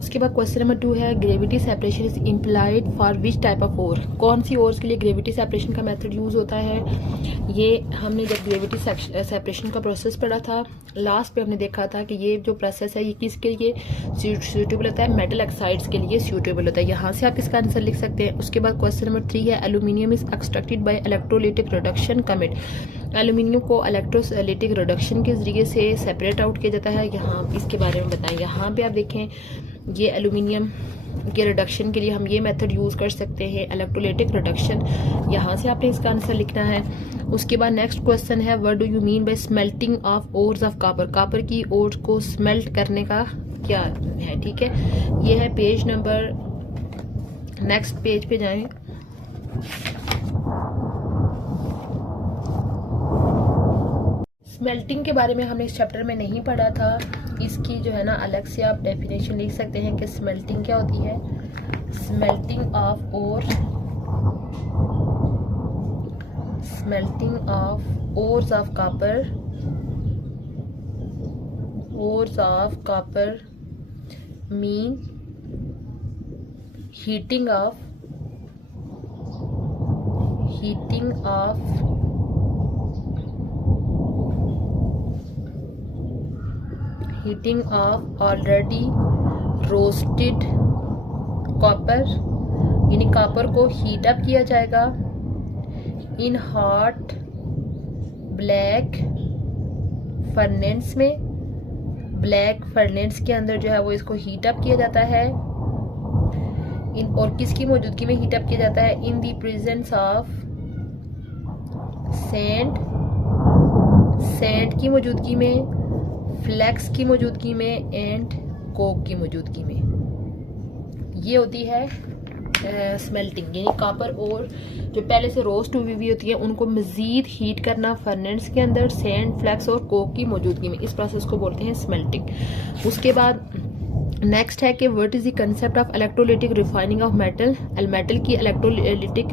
उसके बाद question number 2 है gravity separation is implied for which type of ore. कौन सी ओर्स के लिए ग्रेविटी सेपरेशन का मेथड यूज़ होता है। ये हमने जब ग्रेविटी सेपरेशन का प्रोसेस पढ़ा था लास्ट पे हमने देखा था कि ये जो प्रोसेस है ये किसके लिए सूटेबल होता है, मेटल ऑक्साइड्स के लिए सूटेबल होता है। यहाँ से आप इसका आंसर लिख सकते हैं। उसके बाद क्वेश्चन नंबर 3 है aluminium is extracted bye electrolytic reduction commit. Aluminium को इलेक्ट्रोलाइटिक रिडक्शन के जरिए से सेपरेट आउट किया जाता है। यहाँ इसके बारे में बताएं। यहाँ पे आप देखें ये एल्यूमिनियम के रिडक्शन के लिए हम ये मेथड यूज़ कर सकते हैं इलेक्ट्रोलाइटिक रिडक्शन। यहाँ से आपने इसका आंसर लिखना है। उसके बाद नेक्स्ट क्वेश्चन है what do you mean bye smelting of ores of copper. Copper की ओर्स को स्मेल्ट करने का क्या है, ठीक है। ये है पेज नंबर, नेक्स्ट पेज पे जाएं। स्मेल्टिंग के बारे में हमने इस चैप्टर में नहीं पढ़ा था। इसकी जो है ना अलग से आप डेफिनेशन लिख सकते हैं कि स्मेल्टिंग क्या होती है। Smelting of ore, smelting of ores of copper, ores of copper mean heating of already roasted copper, यानी कॉपर को हीट अप किया जाएगा इन हॉट ब्लैक फर्नेस में। ब्लैक फर्नेस के अंदर जो है वो इसको हीट अप किया जाता है इन, और किसकी मौजूदगी में हीट अप किया जाता है, in the presence of sand की मौजूदगी में, फ्लैक्स की मौजूदगी में एंड कोक की मौजूदगी में। ये होती है स्मेल्टिंग, यानी कॉपर और जो पहले से रोस्ट हुई होती है उनको मजीद हीट करना फर्नेस के अंदर सैंड, फ्लैक्स और कोक की मौजूदगी में। इस प्रोसेस को बोलते हैं स्मेल्टिंग। उसके बाद नेक्स्ट है कि what is the concept of electrolytic refining of metal. Metal की इलेक्ट्रोलाइटिक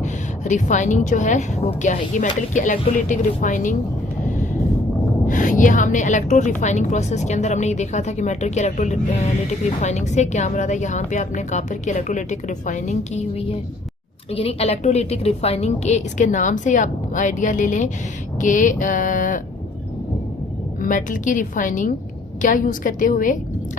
रिफाइनिंग जो है वो क्या है। ये मेटल की इलेक्ट्रोलाइटिक रिफाइनिंग, ये हमने इलेक्ट्रो रिफाइनिंग प्रोसेस के अंदर हमने ये देखा था कि मेटल की इलेक्ट्रोलाइटिक रिफाइनिंग से क्या मुराद है। यहाँ पे आपने कॉपर की इलेक्ट्रोलाइटिक रिफाइनिंग की हुई है, यानी इलेक्ट्रोलाइटिक रिफाइनिंग के इसके नाम से आप आइडिया ले लें कि मेटल की रिफाइनिंग क्या यूज़ करते हुए,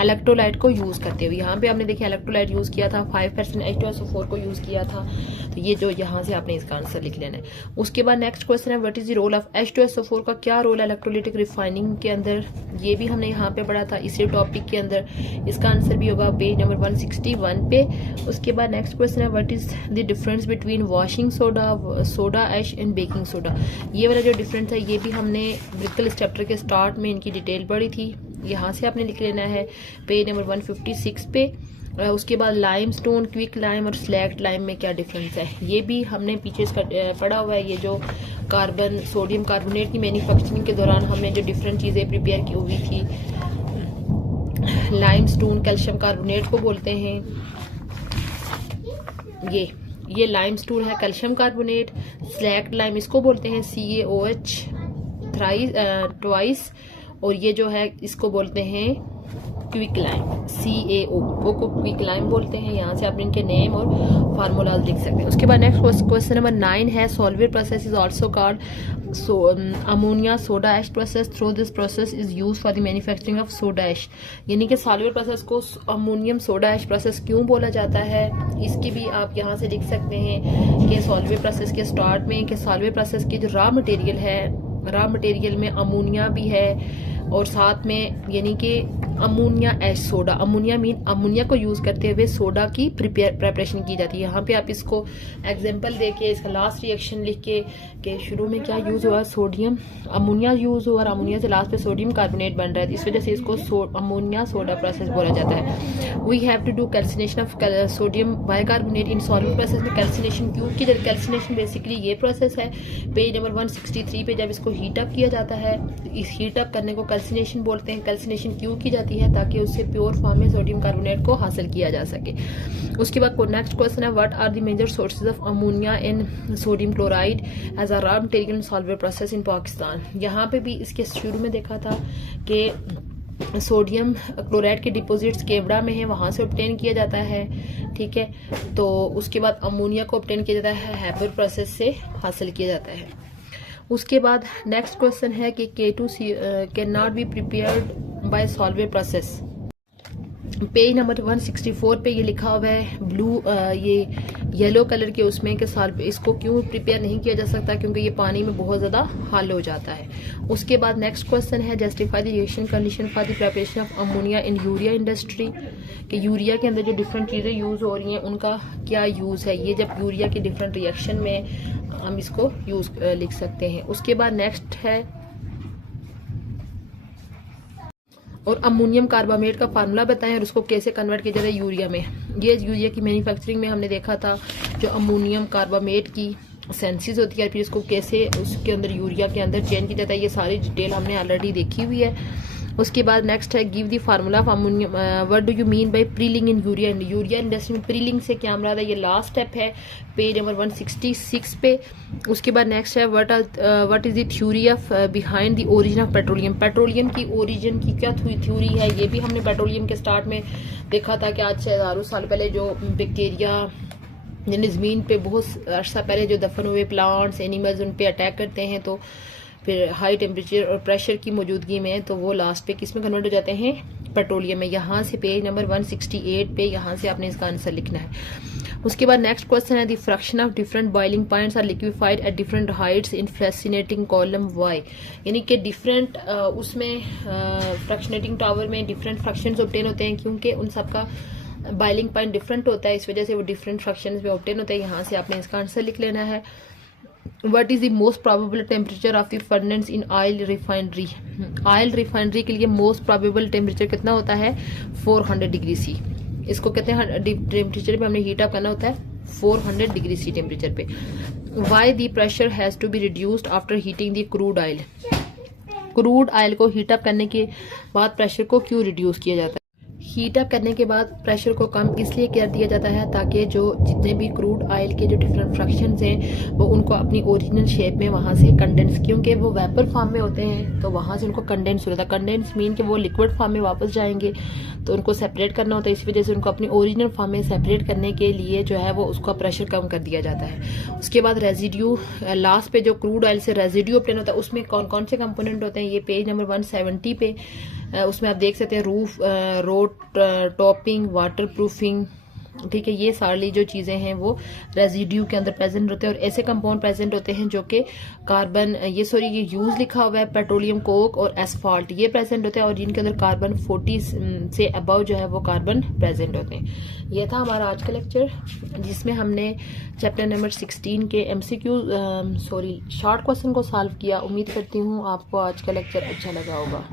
इलेक्ट्रोलाइट को यूज़ करते हुए। यहाँ पे आपने देखिए इलेक्ट्रोलाइट यूज़ किया था, 5% H2SO4 को यूज़ किया था। तो ये जो यहाँ से आपने इसका आंसर लिख लेना है। उसके बाद नेक्स्ट क्वेश्चन है what is the role of H2SO4 का क्या रोल है इलेक्ट्रोलाइटिक रिफाइनिंग के अंदर। ये भी हमने यहाँ पे पढ़ा था इसी टॉपिक के अंदर। इसका आंसर भी होगा पेज नंबर 161 पे। उसके बाद नेक्स्ट क्वेश्चन है what is the difference between washing soda, soda ash and baking soda. ये वाला जो डिफरेंस है ये भी हमने बिल्कुल इस चैप्टर के स्टार्ट में इनकी डिटेल पढ़ी थी। यहाँ से आपने लिख लेना है पेज नंबर 156 पे। उसके बाद लाइम स्टोन, क्विक लाइम और स्लैक्ड लाइम में क्या डिफरेंस है ये भी हमने पीछे इसका पढ़ा हुआ है। ये जो कार्बन सोडियम कार्बोनेट की मैन्युफैक्चरिंग के दौरान हमने जो डिफरेंट चीज़ें प्रिपेयर की हुई थी, लाइम स्टोन कैल्शियम कार्बोनेट को बोलते हैं। ये लाइम स्टोन है कैल्शियम कार्बोनेट। स्लैक्ड लाइम इसको बोलते हैं CaOH ट्वाइस, और ये जो है इसको बोलते हैं क्विक लाइम, CaO को क्विक लाइम बोलते हैं। यहाँ से आप इनके नेम और फार्मूलाज लिख सकते हैं। उसके बाद नेक्स्ट क्वेश्चन नंबर 9 है Solvay process is also called ammonia soda ash process. Through this process is use for the manufacturing of soda ash. यानी कि सॉल्वेट प्रोसेस को अमोनियम सोडा ऐश प्रोसेस क्यों बोला जाता है, इसकी भी आप यहाँ से लिख सकते हैं कि सॉल्वेट प्रोसेस के स्टार्ट में कि सॉल्वेट प्रोसेस की जो रॉ मटेरियल है, रॉ मटेरियल में अमोनिया भी है और साथ में यानी कि अमोनिया ऐश सोडा, अमोनिया मीन अमोनिया को यूज़ करते हुए सोडा की प्रिपरेशन की जाती है। यहाँ पे आप इसको एग्जांपल देके इसका लास्ट रिएक्शन लिख के शुरू में क्या यूज़ हुआ, सोडियम अमोनिया यूज़ हुआ और अमोनिया से लास्ट पे सोडियम कार्बोनेट बन रहा है, इस वजह से इसको अमोनिया सोडा प्रोसेस बोला जाता है। We have to do calcination of sodium bicarbonate in solvent process में कैल्सिनेशन क्यों की जाती है। कैल्सिनेशन बेसिकली ये प्रोसेस है पेज नंबर 163 पे, जब इसको हीट अप किया जाता है, इस हीट अप करने को कैल्सिनेशन बोलते हैं। कैल्सिनेशन क्यों की जाती है, ताकि उससे प्योर फॉर्म में सोडियम कार्बोनेट को हासिल किया जा सके। उसके बाद नेक्स्ट क्वेश्चन है what are the major sources of ammonia and sodium chloride as a raw material in Solvay process in Pakistan. यहाँ पे भी इसके शुरू में देखा था कि सोडियम क्लोराइड के डिपॉजिट्स केवड़ा में है, वहाँ से ऑब्टेन किया जाता है, ठीक है। तो उसके बाद अमोनिया को ऑब्टेन किया जाता है, हैबर प्रोसेस से हासिल किया जाता है। उसके बाद नेक्स्ट क्वेश्चन है कि K2CO can not be prepared by solvent process. Page number 164 पे ये लिखा हुआ है ब्लू ये येलो कलर के उसमें कि इसको क्यों प्रिपेयर नहीं किया जा सकता, क्योंकि ये पानी में बहुत ज़्यादा हल हो जाता है। उसके बाद नेक्स्ट क्वेश्चन है justify the reaction condition for the preparation of ammonia in urea industry, कि यूरिया के अंदर जो डिफरेंट चीज़ें यूज़ हो रही हैं उनका क्या यूज़ है। ये जब यूरिया के डिफरेंट रिएक्शन में हम इसको यूज़ लिख सकते हैं। उसके बाद नेक्स्ट है और अमोनियम कार्बामेट का फार्मूला बताएं और उसको कैसे कन्वर्ट किया जाता है यूरिया में। ये यूरिया की मैन्युफैक्चरिंग में हमने देखा था जो अमोनियम कार्बामेट की सेंसिस होती है, फिर इसको कैसे उसके अंदर यूरिया के अंदर चेंज किया जाता है, ये सारी डिटेल हमने ऑलरेडी देखी हुई है। उसके बाद नेक्स्ट है give the formula of ammonium, what do you mean by prilling in urea. Urea industry में प्रीलिंग से क्या मराद है, ये लास्ट स्टेप है पेज नंबर 166 पे। उसके बाद नेक्स्ट है what is the theory of behind the origin of petroleum. Petroleum की ओरिजिन की क्या थ्योरी है, ये भी हमने पेट्रोलियम के स्टार्ट में देखा था कि आज से हज़ारों साल पहले जो बैक्टीरिया जिन्हें ज़मीन पे बहुत अर्सा पहले जो दफन हुए प्लांट्स एनिमल्स उन पे अटैक करते हैं, तो फिर हाई टेम्परेचर और प्रेशर की मौजूदगी में तो वो लास्ट पे किस में कन्वर्ट हो जाते हैं, पेट्रोलियम में। यहाँ से पेज नंबर 168 पे यहाँ से आपने इसका आंसर लिखना है। उसके बाद नेक्स्ट क्वेश्चन है the fraction of different boiling points are liquefied at different heights in fractionating column वाई, यानी कि डिफरेंट उसमें फ्रैक्शनेटिंग टावर में डिफरेंट फ्रैक्शंस ऑब्टेन होते हैं, क्योंकि उन सबका बॉइलिंग पॉइंट डिफरेंट होता है, इस वजह से वो डिफरेंट फ्रैक्शंस में ऑब्टेन होते हैं। यहाँ से आपने इसका आंसर लिख लेना है। What is the most probable temperature of the furnace in oil refinery? Oil refinery के लिए मोस्ट प्रोबेबल टेम्परेचर कितना होता है, 400 डिग्री सी। इसको कहते हैं टेम्परेचर पे हमने हीट अप करना होता है 400 डिग्री सी टेम्परेचर पे। Why the pressure has to be reduced after heating the crude oil? Crude oil को हीट अप करने के बाद प्रेशर को क्यों रिड्यूस किया जाता है। हीट अप करने के बाद प्रेशर को कम इसलिए कर दिया जाता है ताकि जो जितने भी क्रूड ऑयल के जो डिफरेंट फ्रैक्शंस हैं वो उनको अपनी ओरिजिनल शेप में वहाँ से कंडेंस, क्योंकि वो वेपर फॉर्म में होते हैं तो वहाँ से उनको कंडेंस हो जाता है। कंडेंस मीन कि वो लिक्विड फॉर्म में वापस जाएंगे तो उनको सेपरेट करना होता है, इस वजह से उनको अपनी ओरिजिनल फॉर्म में सेपरेट करने के लिए जो है वो उसका प्रेशर कम कर दिया जाता है। उसके बाद रेजिड्यू, लास्ट पे जो क्रूड ऑयल से रेजिड्यू ऑब्टेन होता है उसमें कौन कौन से कंपोनेंट होते हैं, ये पेज नंबर 170 पे उसमें आप देख सकते हैं roof, road topping, water proofing, ठीक है। ये सारी जो चीज़ें हैं वो रेजिड्यू के अंदर प्रेजेंट होते हैं और ऐसे कंपाउंड प्रेजेंट होते हैं जो कि कार्बन ये यूज लिखा हुआ है पेट्रोलियम कोक और एसफॉल्ट ये प्रेजेंट होते हैं और जिनके अंदर कार्बन 40 से अबव जो है वो कार्बन प्रेजेंट होते हैं। ये था हमारा आज का लेक्चर जिसमें हमने चैप्टर नंबर 16 के MCQ शॉर्ट क्वेश्चन को सॉल्व किया। उम्मीद करती हूँ आपको आज का लेक्चर अच्छा लगा होगा।